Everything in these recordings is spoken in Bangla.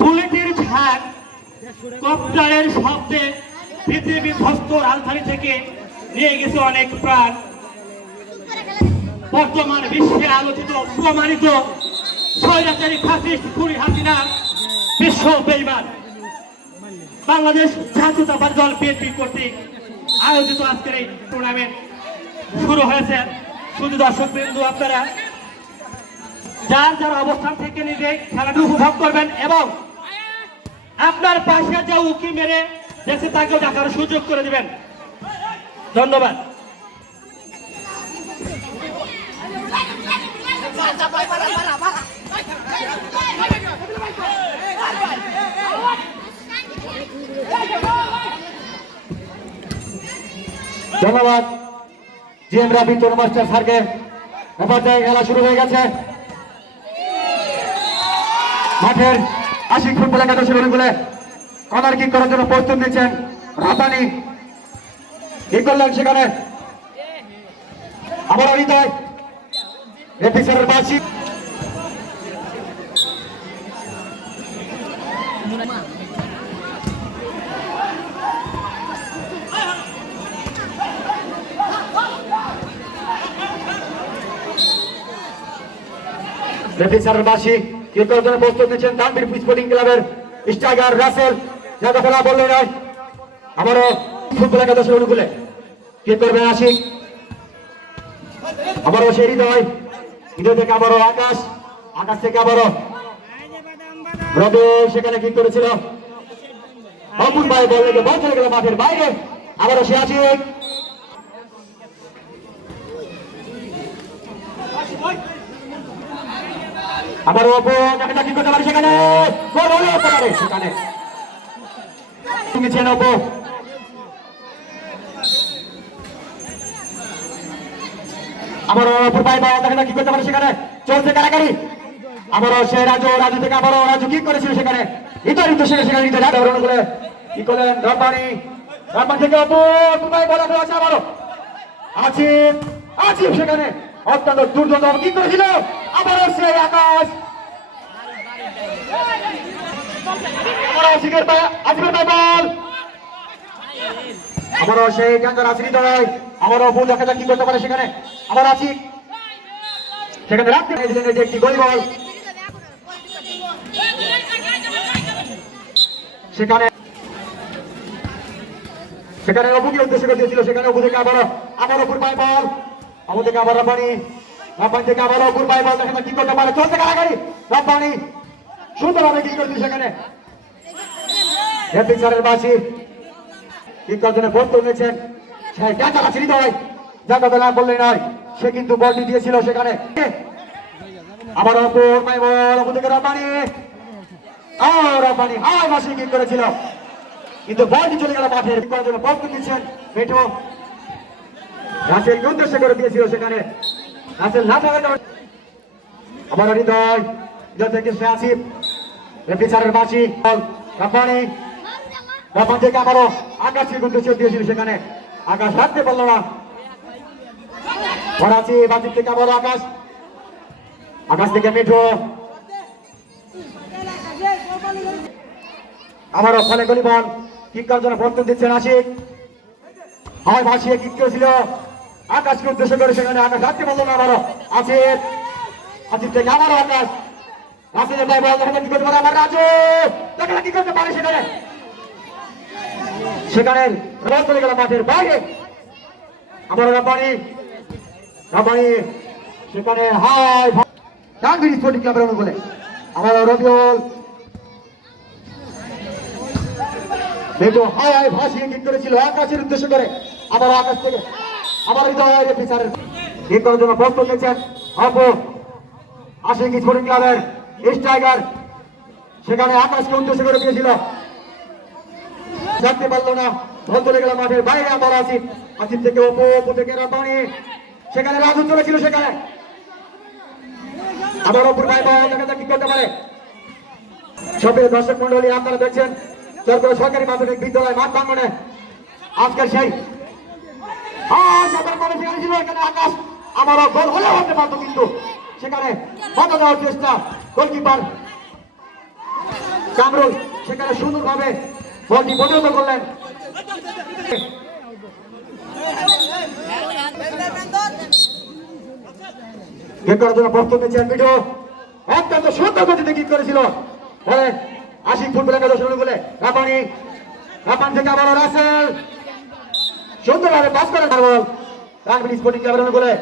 বুলেটের ঝাঁক কপ্টারের শব্দে পৃথিবী ধ্বস্ত রাজধানী থেকে নিয়ে গেছে অনেক প্রাণ। বর্তমান বিশ্বে আলোচিত, প্রমাণিত স্বৈরাচারী ফাসিস্ট খুনি হাসিনা বিশ্ব বেইমান। বাংলাদেশ জাতীয়তাবাদী দল বিএনপি কর্তৃক আয়োজিত আজকের এই টুর্নামেন্ট শুরু হয়েছে। শুধু দর্শক বিন্দু আপনারা যার যার অবস্থান থেকে নিজে খেলাটি উপভোগ করবেন এবং আপনার পাশে যে উকি মেরে দেশে তাকেও দেখার সুযোগ করে দিবেন। ধন্যবাদ। ধন্যবাদ। জি এম রাবি তরু মাস্টার স্যারকে উপাধ্যায় খেলা শুরু হয়ে গেছে। মাঠের আশিক ফুটবল একাদশ রনিগুলে কর্নার কিক করার জন্য প্রস্তুত নিচ্ছেন রাতানি কি করলেন সেখানে। আবার হৃদয় রেফিসারের বাসি রেফিসারের বাসি কি করার জন্য প্রস্তুত নিচ্ছেন তানবীর স্পোর্টিং ক্লাবের স্ট্রাইকার রাসেল যাকে বলা বলল নয় আবারও ফুটবল একাদশের অনুকূলে। কি করবেন আশিক আবারও সেই হৃদয়। হৃদয় থেকে আবারও আকাশ আকাশ থেকে আবারও রবি সেখানে কি করেছিল? অমুন ভাই বল লেগে বল চলে গেল মাঠের বাইরে। আবারও সে আশিক আবারও অপু দেখা কি করতে পারে সেখানে? গোল হলো পারে সেখানে। তুমি চেন অপু আবারও অপু পাই বা দেখা কি করতে পারে সেখানে। চলছে কারাকারি আবারও সে রাজু রাজু থেকে আবারও রাজু কি করেছিল সেখানে? ইতর ইতর সেখানে সেখানে ইতর রাজু করে কি করলেন? রব্বানি রব্বানি থেকে অপু পাই বলা আছে আবারও। আছিফ আছিফ সেখানে। অত্যন্ত দুর্দান্ত। কি করেছিল? আবারও সেই আকাশ আশিকের আবারও সেই ক্যান্সার আশ্রিত হয় আবারও ভুল দেখা যাক কি করতে পারে সেখানে। আবার আশিক সেখানে রাখতে একটি গলি সেখানে সেখানে অপুকে উদ্দেশ্য করে দিয়েছিল, সেখানে অপু থেকে আবারও আবার অপুর পায়ে বল অপু থেকে আবার রব্বানি রব্বানি থেকে আবার অপুর পায়ে বল দেখেন কি করতে পারে। চলছে কারাগারি রব্বানি সুন্দরভাবে কি করেছিল সেখানে হেপিক স্যারের বাসি কি জন্য ভোট সে হৃদয় কথা না বললে নয়, সে কিন্তু বলটি দিয়েছিল সেখানে। আবার অপুর পায়ে বল অপু থেকে রব্বানি। আর রব্বানি হায় বাসি কি করেছিল। কিন্তু বলটি চলে গেল মাঠের করার জন্য প্রস্তুত দিচ্ছেন মেঠো। রাসেলকে উদ্দেশ্য করে দিয়েছিল সেখানে। রাসেল না থাকার আবার হৃদয় হৃদয় থেকে সে আসিফ রেফিসারের বাসি রব্বানি। রব্বান থেকে আবারও আকাশকে উদ্দেশ্য দিয়েছিল সেখানে। আকাশ রাখতে পারল না। ফরাসি বাসিফ থেকে আবারও আকাশ। আকাশ থেকে মেঠো। আবারও ফলে গলি বল। করার জন্য প্রস্তুত দিচ্ছেন আশিক। হয় ভাসিয়ে কিক করেছিল। আকাশকে উদ্দেশ্য করে সেখানে আকাশ রাখতে পারল না আবারও। আসিফ আসিফ থেকে আবারও আকাশ। আসিফের ভাই বল দেখা কি করতে আমার রাজু। দেখা কি করতে পারে সেখানে। সেখানে বল চলে গেল মাঠের বাইরে। আবারও রাব্বানি রাব্বানি, সেখানে হাই টানভির স্পোর্টিং ক্লাবের অনুকূলে। আবারও রবিউল। মেটো হায় হায় ভাসিয়ে কিক করেছিল আকাশের উদ্দেশ্য করে আবার আকাশ থেকে, আবার হৃদয়ের বিচারের। কিক করার জন্য প্রস্তুত অপু স্পোর্টিং ক্লাবের স্ট্রাইকার সেখানে আকাশকে উদ্দেশ্য করে দিয়েছিল। ছাড়তে পারল না, বল চলে গেল মাঠের বাইরে আবার আসিফ। আসিফ থেকে অপু অপু থেকে রাব্বানি সেখানে রাজু চলেছিল সেখানে। আবার অপুর ভাই বল, দেখা যাক কি করতে পারে। সবে দর্শক মন্ডলী আপনারা দেখছেন চরকলা সরকারি মাধ্যমিক বিদ্যালয় মাঠ প্রাঙ্গনে আজকের সেই আকাশ। আমারও গোল হলেও হতে পারতো কিন্তু। সেখানে বাধা দেওয়ার চেষ্টা গোলকিপার কামরুল। সেখানে সুন্দরভাবে বলটি প্রতিহত করলেন। সুন্দর করেছিল। আশিক রাপানি থেকে রাসেল। সুন্দরভাবে পাস করে বলে।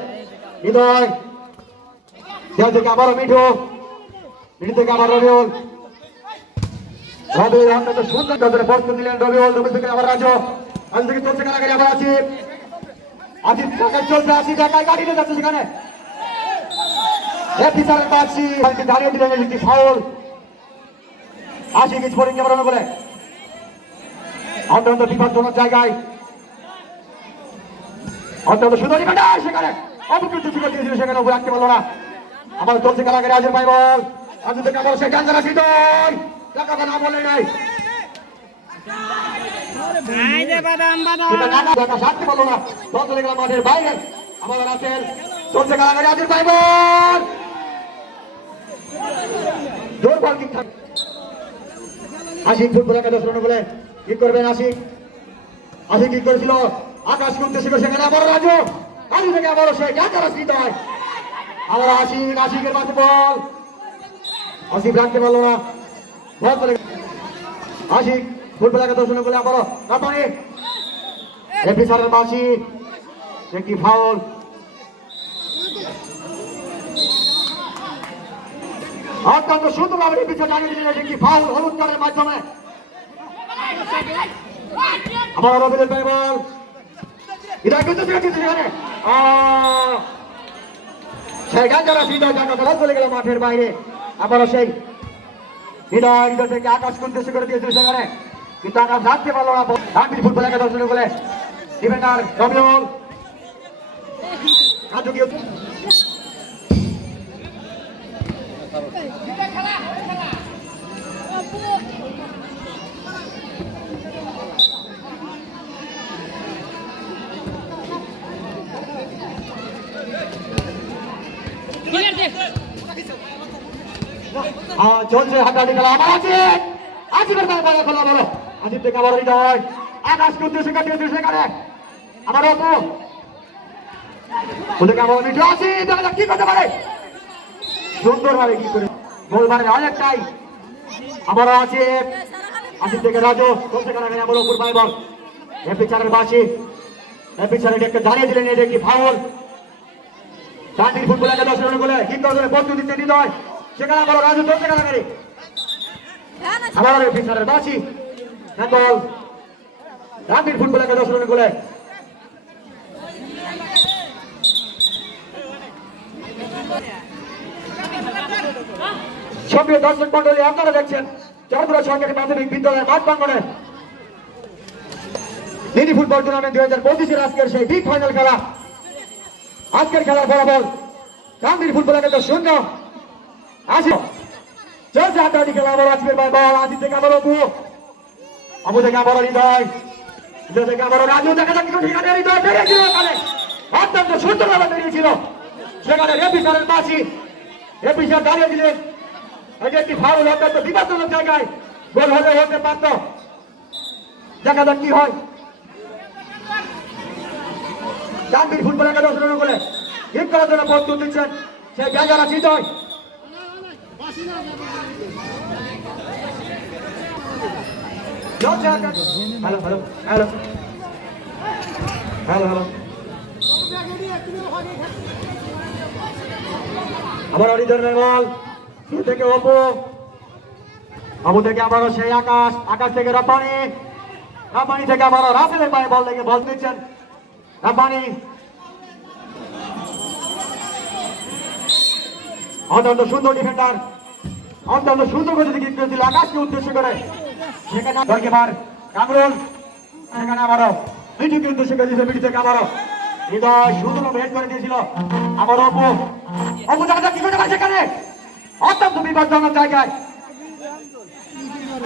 হৃদয় দেহ থেকে আবারও মিঠু মিঠু থেকে আবার রবিউল রবি অত্যন্ত সুন্দর গতিতে প্রস্তুত নিলেন রবিউল রবি থেকে আবার রাজু আজ থেকে চলছে কারাগারি আবার আসিফ আসিফ টাকা চলছে আসিফ একাই গাড়ি নিয়ে যাচ্ছে সেখানে এফিসারের কাছে দাঁড়িয়ে দিলেন একটি ফাউল আশিক স্পোর্টিং ক্যামেরা বলে অত্যন্ত বিপজ্জনক জায়গায় অত্যন্ত সুন্দর ডিফেন্ডার সেখানে অপকৃত সেখানে উপরে রাখতে পারল না আমার চলছে কালাকে রাজের পাই বল রাজু থেকে আবার সে গাঞ্জারা সিদ্ধন টাকা না বলে নাই। মাঠের বাইরে। আমাদের আছেন চলছে বল জোর বল থাকে। আশিক ফুটবল একাদশ রান বলে কি করবেন আশিক। আশিক কি করেছিল। আকাশ করতে ছিল সেখানে আবার রাজু। রাজু থেকে আবারও সে যাত্রা স্মৃত হয় আবার আশিক আশিকের মাঝে বল। আশিক রাখতে পারল না। বল গেল। আশিক ফুটবল একাদশ রান বলে। আবারও রাপানি এপি সারের বাসি একটি ফাউল অত্যন্ত সুন্দরভাবে পিছিয়ে দাঁড়িয়ে দিলেন একটি ফাউল হলুদ কার্ডের মাধ্যমে। আমার রবিদের পাই বল। এটা কিন্তু সেখানে সেখানে যারা হৃদয় খেলা চলে গেল মাঠের বাইরে আবারও সেই হৃদয় হৃদয় থেকে আকাশ উদ্দেশ্য করে দিয়েছিল সেখানে কিন্তু আকাশ রাখতে পারল না রানবির ফুটবল একাদশ শুরু বলে ডিফেন্ডার রবিউল রাজকীয় আহ, চলছে হাতাহাতি খেলা আবার আছে। আজিবের তার বলা খেলা বলো। আজিব থেকে আবার হৃদয় আকাশকে উদ্দেশ্যে কাটিয়েছে সেখানে আমার অপু। ওদেরকে আবার মিঠু আছে? দেখা যাক, কি করতে পারে। সুন্দরভাবে কি করে গোল মানে অনেকটাই আবারও আছে। আসিফ থেকে রাজু চলছে খেলা খেলা বলো, অপুর বল। এপি চারের বাসি এপি চারের একটা দাঁড়িয়ে দিলেন এটা কি ফাউল চারটির ফুটবল একাদশ রান বলে কিন্তু ওদের বন্ধু দিতে হৃদয়। সেখানে আবারও রাজু চলছে খেলাকারি আবার ফিসারের বাসি হ্যান্ডবল রাবির ফুটবল একাদশ রান বলে সক্রিয় দর্শক মন্ডলী, আপনারা দেখছেন চরপুরা সরকারি প্রাথমিক বিদ্যালয়ের মাঠ প্রাঙ্গনে লিডি ফুটবল টুর্নামেন্ট দুই হাজার পঁচিশের আজকের সেই বিগ ফাইনাল খেলা। আজকের খেলার ফলাফল গান্ধীর ফুটবল একাদশ শূন্য। আসি। চলছে হাতাহাতি খেলা আবার আজকের বল। আসি থেকে আবার অপু। অপু থেকে আবার হৃদয়। একটি দেখা যাক কি হয়। জানবীর ফুটবল একাদশ রান করে হিট করার জন্য প্রস্তুত দিচ্ছেন সেই বেজারা Hridoy hello hello hello. Hello hello. আবার হরিধর বেঙ্গল দূর থেকে অপু। অপু থেকে আবারও সেই আকাশ আকাশ থেকে রাপানি রাপানি থেকে আবারও রাসেলের পায়ে বল লেগে বল দিচ্ছেন রাপানি অত্যন্ত সুন্দর ডিফেন্ডার অত্যন্ত সুন্দর গতিতে কিক করেছিল, আকাশকে উদ্দেশ্য করে। সেখানে গোলকিপার কামরুল, সেখানে আবারও মিঠুকে উদ্দেশ্য করে দিয়েছে মিঠু থেকে আবারও। হৃদয় সুন্দরভাবে হেড করে দিয়েছিল আবার অপু। অপু দেখা কি করতে পারে সেখানে। অত্যন্ত বিপজ্জনক জায়গায়।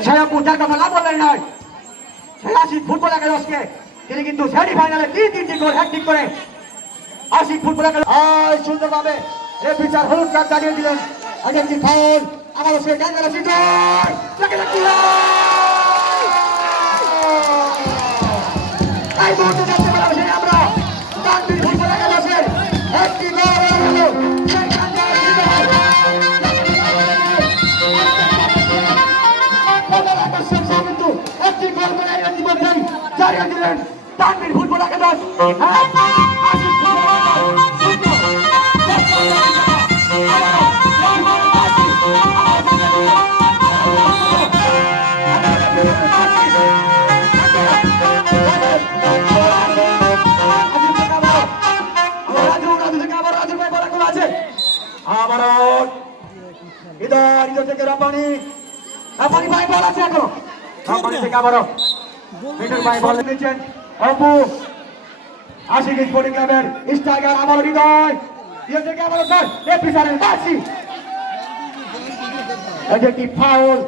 সেই অপু, যার কথা না বললেন নয়। সেই আসি ফুটবল একাদশকে তিনি কিন্তু সেমিফাইনালে তিন তিনটি গোল হ্যাট্রিক করে আশিক ফুটবলার আয় সুন্দরভাবে এ বিচার হলুদ কার্ড দাঁড়িয়ে দিলেন একটি ফাউল। আমার সে ড্যাঙ্গারা সিটার লাগে লাগে তাই যাচ্ছে আমরা। তানবির ফুটবল একাদশের একটি গোল ফুটবল কিন্তু একটি গোল তানবির ফুটবল একাদশ আশিক ফুটবল আবারও ইদার ইদার থেকে রাপানি রাপানি ভাই বল আছে এখনও রাপানি থেকে আবারও মিটার ভাই বল দিচ্ছেন অপু। আশিক স্পোর্টিং ক্লাবের স্ট্রাইকার আমার হৃদয়। ইয়ে থেকে আবারও স্যার এপিসারের বাসি এই একটি ফাউল?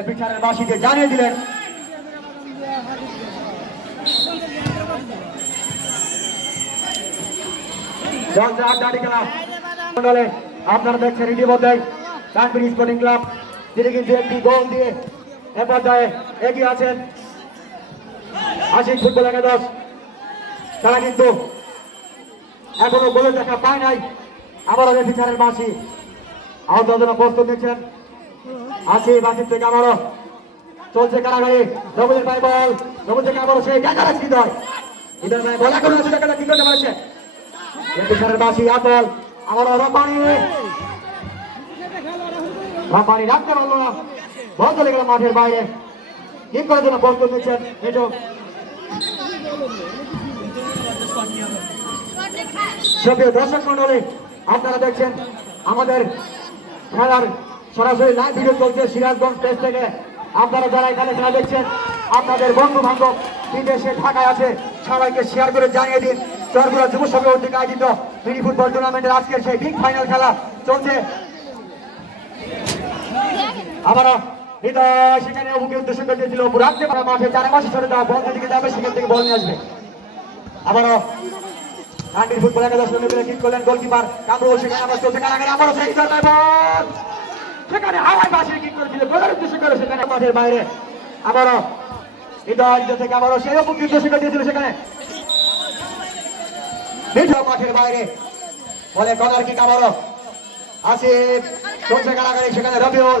এপিসারের বাসিকে জানিয়ে দিলেন। আপনারা দেখছেন ইতিমধ্যে কানপুর স্পোর্টিং ক্লাব তিনি কিন্তু একটি গোল দিয়ে এ পর্যায়ে এগিয়ে আছেন। আশিক ফুটবল একাদশ। তারা কিন্তু এখনও গোলের দেখা পায় নাই। আবারও রেফিচারের বাসি আহত জন্য প্রস্তুত নিচ্ছেন। আসি বাসির থেকে আবারও চলছে কারাগারি। রবুলের ভাই বল রবুল থেকে আবারও সেই ডেকারা হৃদয় হৃদয় কি করতে গেল মাঠের বাইরে। কি করার জন্য প্রস্তুত নিচ্ছেন এটো সক্রিয় দর্শক মন্ডলী আপনারা দেখছেন আমাদের খেলার সরাসরি লাইভ ভিডিও চলছে সিরাজগঞ্জ টেস্ট থেকে। আপনারা যারা এখানে খেলা দেখছেন, আপনাদের বন্ধু বান্ধব বিদেশে, ঢাকায় আছে, সবাইকে শেয়ার করে জানিয়ে দিন। চরগুলা যুব সভা কর্তৃক আয়োজিত মিনি ফুটবল টুর্নামেন্টের আজকের সেই বিগ ফাইনাল খেলা চলছে। আবারও হৃদয়, সেখানে অবুকে উদ্দেশ্য করে দিয়েছিল রাখতে পারে মাঠে চারে মাসে সরে দেওয়া বল দিকে যাবে, সেখান থেকে বল নিয়ে আসবে। আবারও আন্টির ফুটবল একাদশ রনে পেলে কিক করলেন গোলকিপার কামরুল, সেখানে আবার চলছে কারাগারে, আবারও সেই বল। সেখানে হাওয়ায় বাসিয়ে কিক করেছিল গোলের উদ্দেশ্য করে সেখানে মাঠের বাইরে। আবারও হৃদয় থেকে আবারও সেই অপুকে উদ্দেশ্য করে দিয়েছিল সেখানে। মিঠো মাঠের বাইরে। বলে কনার কিক আবারও। আসিফ চলছে কারাগারে, সেখানে রবিউল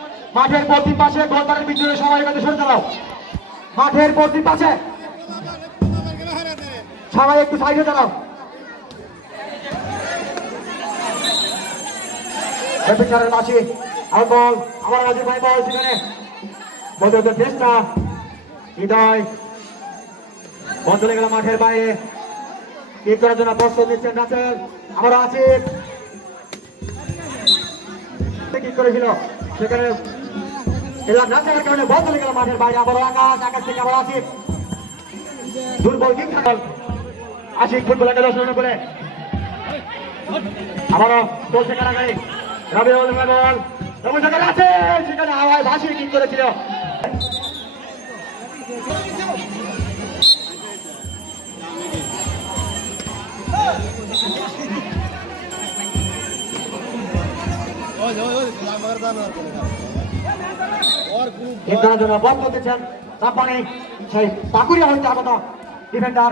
মাঠের পশ্চিম পাশে গোলদারের পিছনে সবাই এখানে সরে দাঁড়াও মাঠের পশ্চিম পাশে। সবাই একটু সাইডে দাঁড়াও। বল আমার ভাই বল হৃদয়। মাঠের বাইরে। কি করার জন্য প্রস্তুত নিচ্ছেন রাসেল। আবার আসিফ কি করেছিল। সেখানে এলাম না থাকার কারণে বল চলে গেল মাঠের বাইরে আবার আকাশ আকাশ থেকে আবার আসিফ দুর্বল কিক থাকল আশিক ফুটবল একাদশ রান করে আবারও চলছে কারাগারি রবিউল বল রবি সেখানে আছে সেখানে হাওয়ায় ভাসিয়ে কিক করেছিল নির্ধারণের জন্য বল করতেছেন রাব্বানি সেই পাকুড়িয়া হইতে আগত ডিফেন্ডার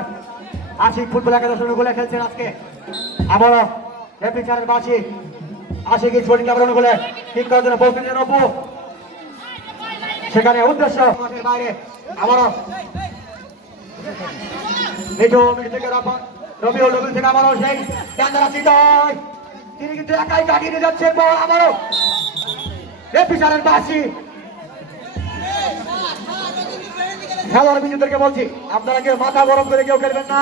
আশিক ফুটবল একাদশ অনুকূলে খেলছেন আজকে। আবারও এপি চারের বাসি আশিক স্পোর্টিং ক্লাবের অনুকূলে ঠিক করার জন্য করছেন অপু। সেখানে উদ্দেশ্য মাঠের বাইরে। আবারও মিঠু মিঠু থেকে রাব্বান রবিউল রবিউল থেকে আবারও সেই ক্যান্দারা সিদয় তিনি কিন্তু একাই কাটিয়ে নিয়ে যাচ্ছেন বল আবারও এপি চারের বাসি খেলোয়াড় বিন্দুদেরকে বলছি, আপনারা কেউ মাথা গরম করে কেউ খেলবেন না।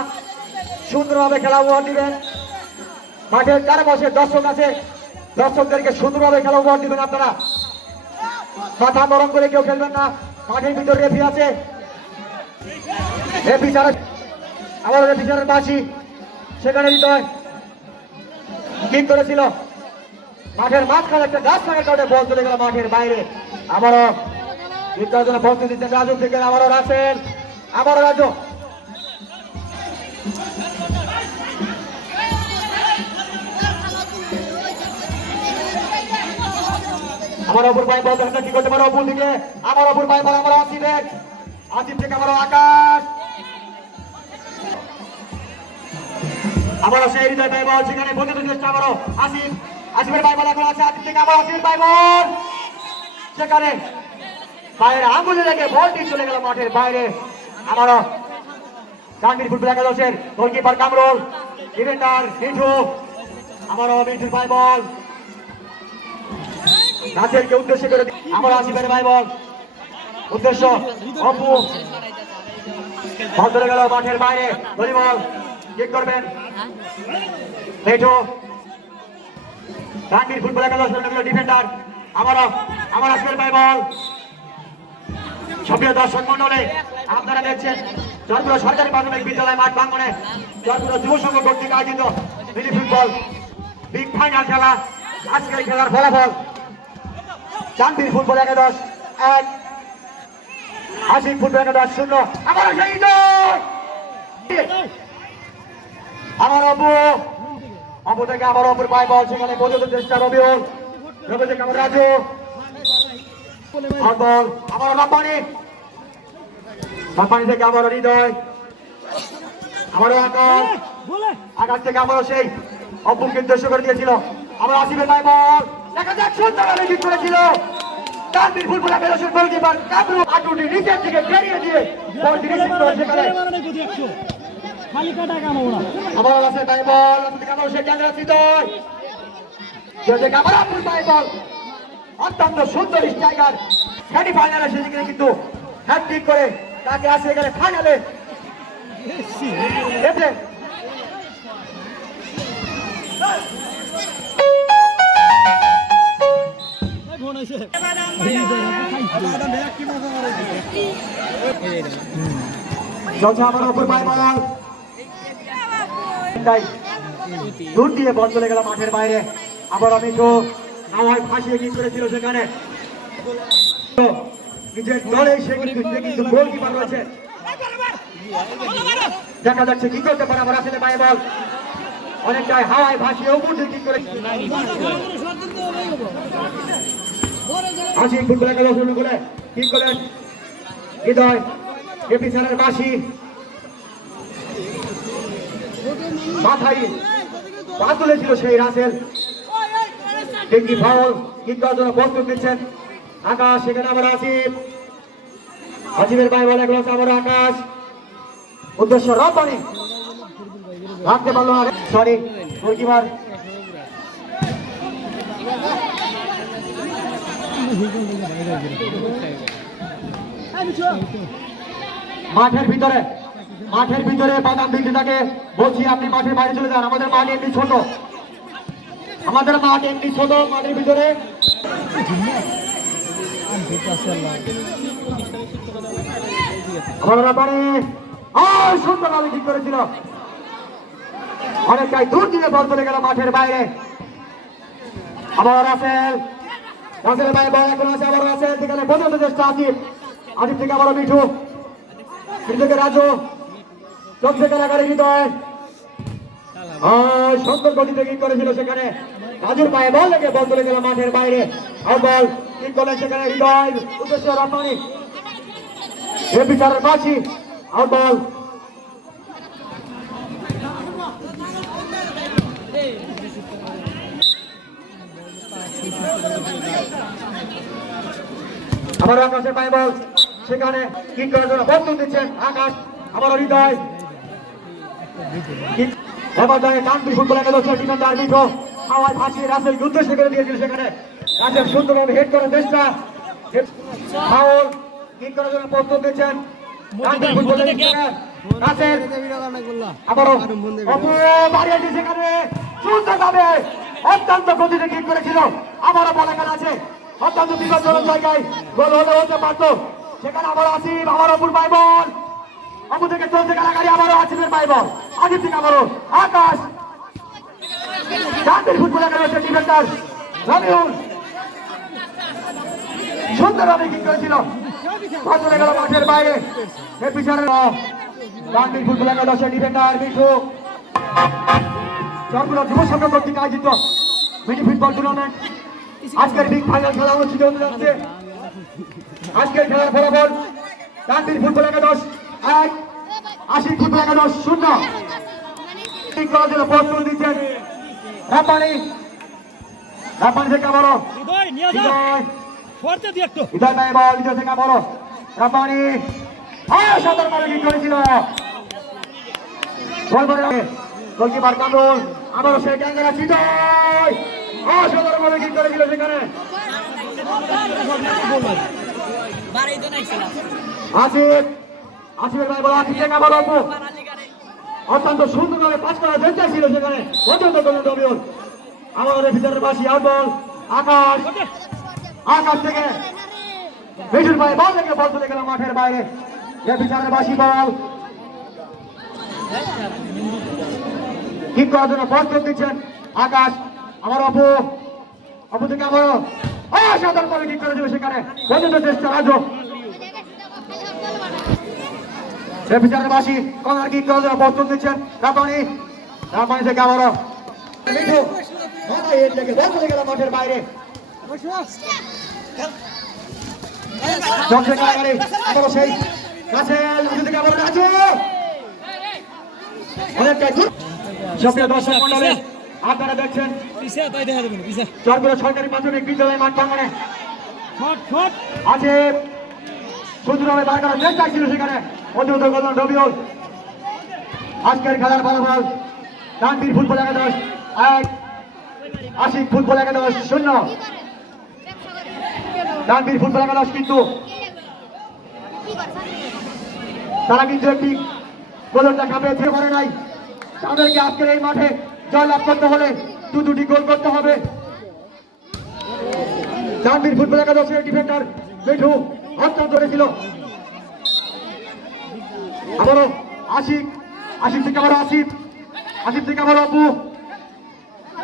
সুন্দরভাবে খেলা উপহার দিবেন। মাঠের চারপাশে দর্শক আছে, দর্শকদেরকে সুন্দরভাবে খেলা উপহার দিবেন আপনারা। মাথা গরম করে কেউ খেলবেন না, মাঠের ভিতরে রেফি আছে। রেফি ছাড়া আমার রেফি ছাড়ার বাসি সেখানে দিতে হয়। কিক করেছিল মাঠের মাঝখানে একটা গাছ থাকার কারণে বল চলে গেল মাঠের বাইরে। আবারও জিতার জন্য প্রস্তুতি দিচ্ছেন রাজু থেকে আবারও রাখেন আবারও রাজু। আমার অপর ভাই বল দেখা কি করতে পারে অপর দিকে? আমার অপর ভাই বল, আমার আসিফের আসিফ থেকে আমার আকাশ। আবারও সেই হৃদয় ভাই বল, সেখানে বন্ধু চেষ্টা আবারও আসিফ। আসিফের ভাই বল এখন আছে, আসিফ থেকে আবার আসিফের ভাই বল। সেখানে পায়ের আঙুলে লেগে বলটি চলে গেল মাঠের বাইরে। আবারও জাহাঙ্গীর ফুটবল একাদশের গোলকিপার কামরুল ডিফেন্ডার মিঠু আবারও মিঠুর ভাই বল। রাসেলকে উদ্দেশ্য করে দি- আবার আসিফের ভাই বল। উদ্দেশ্য, অপু। বল গেল মাঠের বাইরে গলি বল কিক করবেন। মেঠো। রাঙ্গির ফুটবল একাদশ ডিফেন্ডার আবারও আবার আসিফের ভাই বল। সক্রিয় দর্শক মন্ডলে, আপনারা দেখছেন জয়পুর সরকারি প্রাথমিক বিদ্যালয় মাঠ প্রাঙ্গনে জয়পুর যুব সংঘ কর্তৃক আয়োজিত মিনি ফুটবল বিগ ফাইনাল খেলা। আজকের খেলার ফলাফল জানবীর ফুটবল একাদশ, এক আশিক ফুটবল একাদশ শূন্য। আমার সেই! আমার অপু অপু থেকে আমার অপুর পায় বল, সেখানে পর্যন্ত চেষ্টা রবিউল। রবি থেকে আমার রাজু। বল আমার রাব্বানি রাব্বানি থেকে আমার হৃদয় আমারও আকাশ আকাশ থেকে আমারও সেই অপুকে উদ্দেশ্য করে দিয়েছিল। আমার আসিফের ভাই বল। দেখা যাক সুন্দরভাবে ঠিক করেছিল। গোলকিপার আটুটি নিচের দিকে বেরিয়ে দিয়ে রিসিভ করে সেখানে আছে বল। হৃদয়। আপুর বল। অত্যন্ত সুন্দর স্ট্রাইকার সেমি ফাইনালে সেদিকে কিন্তু হ্যাট্রিক করে তাকে আসে গেলে ফাইনালে দূর দিয়ে বল চলে গেল মাঠের বাইরে। আবার আমি তো নাওয়ায় ফাঁসিয়ে কি করেছিল সেখানে? নিজের দলে সে কিন্তু সে কিন্তু গোলকিপার রয়েছে। দেখা যাচ্ছে কি করতে পারে আমার আসলে পায়ে বল। অনেকটাই হাওয়ায় ভাসিয়ে উপর কি করে হাসি ফুটবল খেলা শুরু করে কি করেন হৃদয়, এপি স্যারের বাসি মাথায় পা তুলেছিল সেই রাসেল। একটি ফাউল করার জন্য প্রস্তুত দিচ্ছেন আকাশ সেখানে আবার আসিফ। আসিফের ভাই বলে গেল আবার আকাশ। উদ্দেশ্য রপানি রাখতে পারল না সরি গোলকিপার মাঠের ভিতরে মাঠের ভিতরে বাদাম বিক্রেতাকে বলছি, আপনি মাঠের বাইরে চলে যান। আমাদের মাঠ এমনি ছোট। আমাদের মাঠ এমনি ছোট মাঠের ভিতরে। ঠিক করেছিল। অনেকটাই দূর চলে মাঠের বাইরে। আবার রাসেল এখন আছে, আবার রাসেল চেষ্টা আসিফ আসিফ থেকে আবার মিঠু থেকে রাজু, চোখ থেকে লাগারে হৃদয় সুন্দর গতিতে কি করেছিল সেখানে? রাজুর পায়ে বল লেগে বল চলে গেল মাঠের বাইরে। আর বল কি করলেন সেখানে হৃদয়, উদ্দেশ্য রাপানি এ বিচারের বাসি আর বল। আবার আকাশের পায়ে বল। সেখানে কি করার জন্য বন্ধু দিচ্ছেন আকাশ? আমার হৃদয়। এবার যায় কান্তি ফুটবল একাদশ ডিফেন্ডার মিঠো। হাওয়ায় ভাসিয়ে রাসেল উদ্দেশ্য করে দিয়েছিল সেখানে। রাসেল সুন্দরভাবে হেড করার চেষ্টা ফাউল কিক করার জন্য প্রস্তুত দিচ্ছেন কান্তি ফুটবল নাসের আবারও অপু সেখানে অত্যন্ত গতিতে কিক করেছিল। আবারও বলা খেলা আছে। অত্যন্ত বিপজ্জনক জায়গায় গোল হলে হতে পারত। সেখানে আবারও আসিফ আবার অপুর পাইবল অপু থেকে চলছে কারাগারি আবারও আসিফের পাইবল আসিফ থেকে আবারও আকাশ। জাতীয় ফুটবল একাডেমির ডিফেন্ডার রবিউল সুন্দরভাবে কিক করেছিল। চলে গেল মাঠের বাইরে। এর পিছনে গান্ধীর ফুটবল একাদশের ডিফেন্ডার, মিঠু। চরপুরা যুব সংঘ কর্তৃক আয়োজিত মিনি ফুটবল টুর্নামেন্ট আজকের বিগ ফাইনাল খেলা অনুষ্ঠিত হতে যাচ্ছে। আজকের খেলার ফলাফল গান্ধীর ফুটবল একাদশ এক আশি ফুটবল একাদশ শূন্য। ঠিক করার জন্য প্রস্তুত দিচ্ছেন। রাপানি রাপানি থেকে বড় হৃদয় ভাই বল হৃদয় থেকে রাপানি করেছিল? বল করে গোলকিপার কামরুল আবারও সেই ক্যাঙ্গারা হৃদয় অসাধারণ কি করেছিল সেখানে? আসিফ আসিফের ভাই বল আসিফ থেকে অল্প অত্যন্ত সুন্দরভাবে পাস করার চেষ্টা ছিল সেখানে। অত্যন্ত করলেন রবিউল আমাদের ভিতরের বাসি, আট বল, আকাশ। আকাশ থেকে মিঠুর ভাই বল থেকে বল চলে গেল মাঠের বাইরে। এ বিচারের বাসি বল। কিক করার জন্য প্রস্তুত দিচ্ছেন? আকাশ, আমার অপু। অপু থেকে আবারও অসাধারণ করে কিক করে দেবে সেখানে। পর্যন্ত চেষ্টা, রাজু। এ বিচারের বাসি কর্নার কিক করার জন্য প্রস্তুত দিচ্ছেন? রাপানি রাপানি থেকে আবারও। মিঠু মাথায় এর থেকে বল চলে গেল মাঠের বাইরে। জমছে কারাগারে আবারও সেই রাসেল উঠে থেকে আবার রাজু অনেকটাই দূর। সক্রিয় দর্শক মন্ডলী আপনারা দেখছেন পিছে তাই দেখা দেবেন পিছে চরগুলো সরকারি প্রাথমিক বিদ্যালয় মাঠ প্রাঙ্গনে শট শট। আছে সুন্দরভাবে দাঁড় করার চেষ্টা ছিল সেখানে। করলেন রবিউল আজকের খেলার ফলাফল ডানবীর ফুটবল একাদশ, এক আশিক ফুটবল একাদশ, শূন্য। ডানবীর ফুটবল একাদশ কিন্তু তারা কিন্তু একটি গোলটা কাপড়ে ছেড়ে পড়ে নাই। তাদেরকে আজকের এই মাঠে জয়লাভ করতে হলে দু দুটি গোল করতে হবে। জাহাঙ্গীর ফুটবল একাদশের ডিফেন্ডার মিঠু অত্যন্ত ছিল আবারও আশিক আশিক থেকে আবারও আসিফ আসিফ থেকে আবারও অপু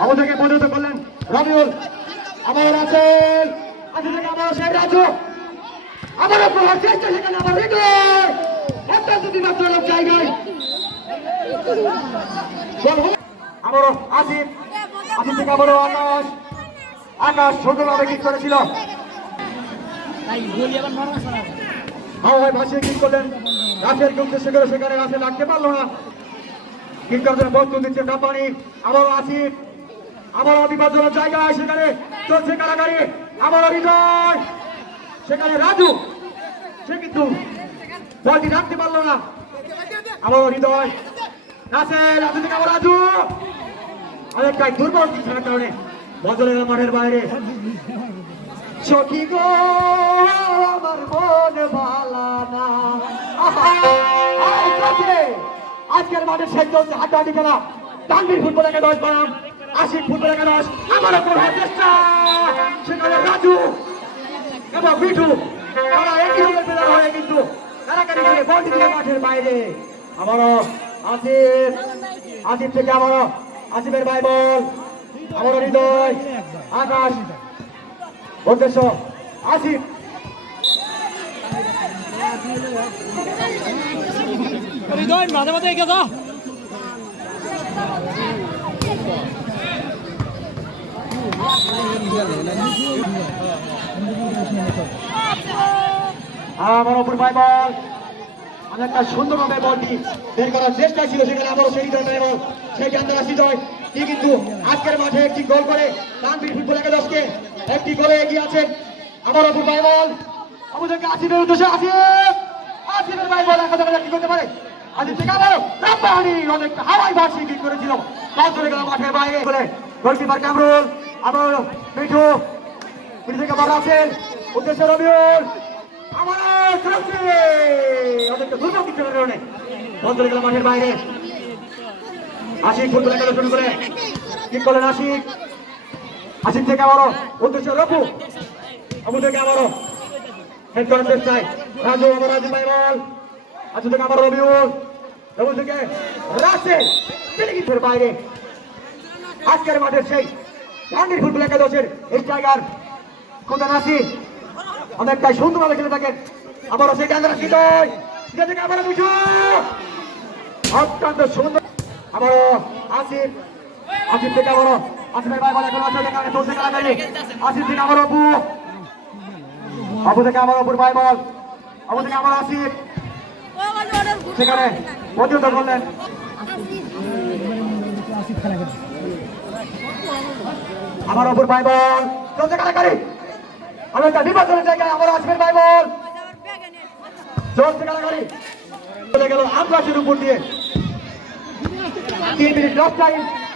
অপু থেকে পরিণত করলেন রবিউল। আবার আছেন। আসিফ থেকে আবারও সেই রাজু আবারও আকাশ। হয় ভাসিয়ে কিক করলেন। রাফেল উদ্দেশ্য করে সেখানে গাছে লাগতে পারল না। জন্য বস্তু দিচ্ছে কাপানি আবারও আসিফ আবারও বিপজ্জনক জায়গায় সেখানে চলছে কারাগারি। আবারও হৃদয় সেখানে রাজু। সে কিন্তু বলটি রাখতে পারল না। আবারও হৃদয় রাসেল, রাজু থেকে আবার রাজু। অনেকটাই দুর্বল কারণে। বদলের মাঠের বাইরে। সখী গো আমার মন ভালা না। আহা, এই চলছে। আজকের মাঠে শেষ চলছে হাড্ডাহাড্ডি খেলা। তানভীর ফুটবল একাদশ বনাম আশিক ফুটবল একাদশ আবারও করবার চেষ্টা। সেখানে রাজু এবং মিঠু। তারা একই হয়ে কিন্তু আবারও আসিফ থেকে আবারও আসিফের ভাই বল। আবারও হৃদয়। আকাশ উদ্দেশ্য আসিফ হৃদয় মাঝে মাঝে এগিয়ে যা। আমার ওপর ভাই বল। অনেকটা সুন্দরভাবে বলটি বের করার চেষ্টা ছিল সেখানে আবারও সেই ধরনের এবং সেই জানতে হৃদয় কি কিন্তু আজকের মাঠে একটি গোল করে তানভীর ফুটবল একাদশকে একটি গোলে এগিয়ে আছেন আমার ওপর ভাই বল আমাদেরকে আসিফের উদ্দেশ্যে আসিফ! আসিফের ভাই বল একা দেখা কি করতে পারে? আসিফ থেকে আবারও রাব্বানি অনেকটা হাওয়াই ভাসি কি করেছিল। বল চলে গেল মাঠের বাইরে বলে গোলকিপার কামরুল, আবার মিঠু। মিঠু থেকে বল আছেন উদ্দেশ্যে রবিউল। আমার চলছে মাঠের বাইরে। আশিক ফুটবল খেলা শুরু করে। কি করলেন আশিক আশিক থেকে আবারও উদ্দেশ্য রঘু আবু থেকে আবারও হেড করার চেষ্টায় রাজু আবার রাজু ভাই বল। আজু থেকে আবার রবিউল। রবিউল থেকে রাসে তিনি কিন্তু বাইরে। আজকের মাঠের সেই গান্ধীর ফুটবল একাদশের এই জায়গার কোথা নাসি অনেকটাই সুন্দরভাবে খেলে থাকেন। আবারও সেই গান্ধী রাশি নয় সেটা থেকে আবারও বুঝু অত্যন্ত সুন্দর। আবারও আসিফ আসিফ থেকে আবারও। আসিফের থেকে আবার অপুর ভাই বল। অপু থেকে আবার আসিফ। সেখানে প্রতিহত করলেন। আমার অপুর ভাই বল। চলছে কারাকারি আমি একটা নির্বাচনের জায়গায় আমার আসবেন ভাই বল। চলছে কারাকারি চলে গেল আগ্রাসের উপর দিয়ে। তিন মিনিট লস টাইম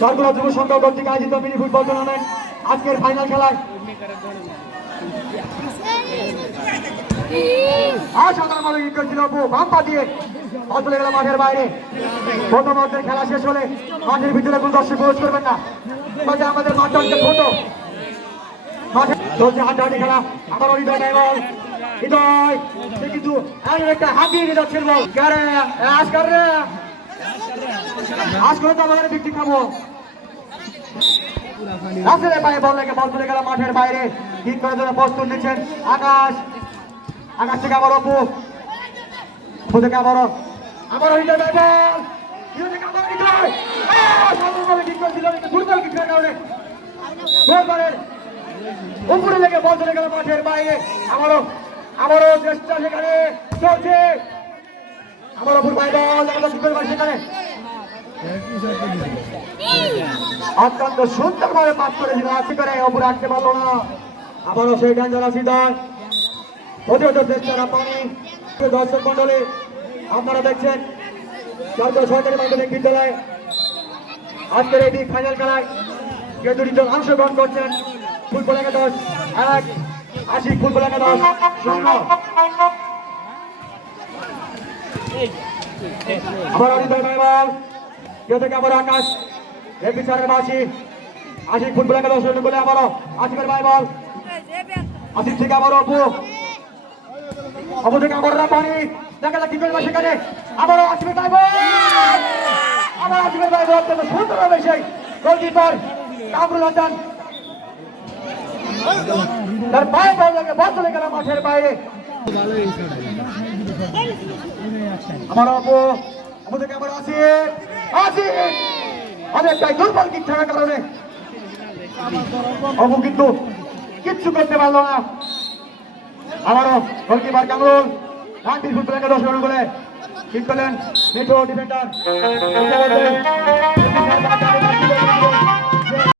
চরগুড়া যুব সংঘ কর্তৃক আয়োজিত মিনি ফুটবল টুর্নামেন্ট আজকের ফাইনাল খেলায়। অসাধারণ বাইরে। খেলা শেষ হলে ভিতরে দর্শক করবেন না। আমাদের আজ কর রে আজ করে তো আমাদের বিক্রি খাব। রাসেলের পায়ে বল লেগে বল চলে গেল মাঠের বাইরে। ঠিক করার জন্য প্রস্তুত নিচ্ছেন আকাশ। আকাশ থেকে আবার অপু। অপু থেকে বল। আবার দুর্বল কিকের কারণে গোলবারের উপরে লেগে বল চলে গেল মাঠের বাইরে। আবারও আবারও চেষ্টা সেখানে চলছে। আবার অপুর ভাই বল দেখা কি করবার সেখানে? অত্যন্ত সুন্দরভাবে করেছিল আশি করে অপুর আটকে পারল না। আবারও সেই আসি চেষ্টা পানি। দর্শক মন্ডলী আপনারা দেখছেন চর্চা সরকারি মাধ্যমিক বিদ্যালয়। আজকের এই ফাইনাল খেলায় যে দুটি দল অংশগ্রহণ করছেন, ফুটবল একাদশ, এক আশিক ফুটবল একাদশ আবার অরিন্দম ভাইবাল কেউ থেকে আবার আকাশ। এর পিছনের বাসি আশিক ফুটবল একাদশ শূন্য বলে আবারও আশিকের ভাইবল আশিক থেকে আবারও অপু। অপু থেকে আবার পানি দেখা যাক কি করবে সেখানে আবারও আশিকের ভাইবল আবার আশিকের ভাইবল অত্যন্ত সুন্দর হবে সেই গোলকিপার কামরুল হাসান। তার পায়ে বল লাগে, বল চলে গেল মাঠের বাইরে। আমার অপু থেকে আবার আসি। আসি! অনেকটাই দুর্বল কিক থাকার কারণে। অপু কিন্তু কিচ্ছু করতে পারল না। আবারও গোলকিপার কামরুল গান্ধীর ফুটবল একাদশ রান বলে ঠিক করলেন মিঠু ডিফেন্ডার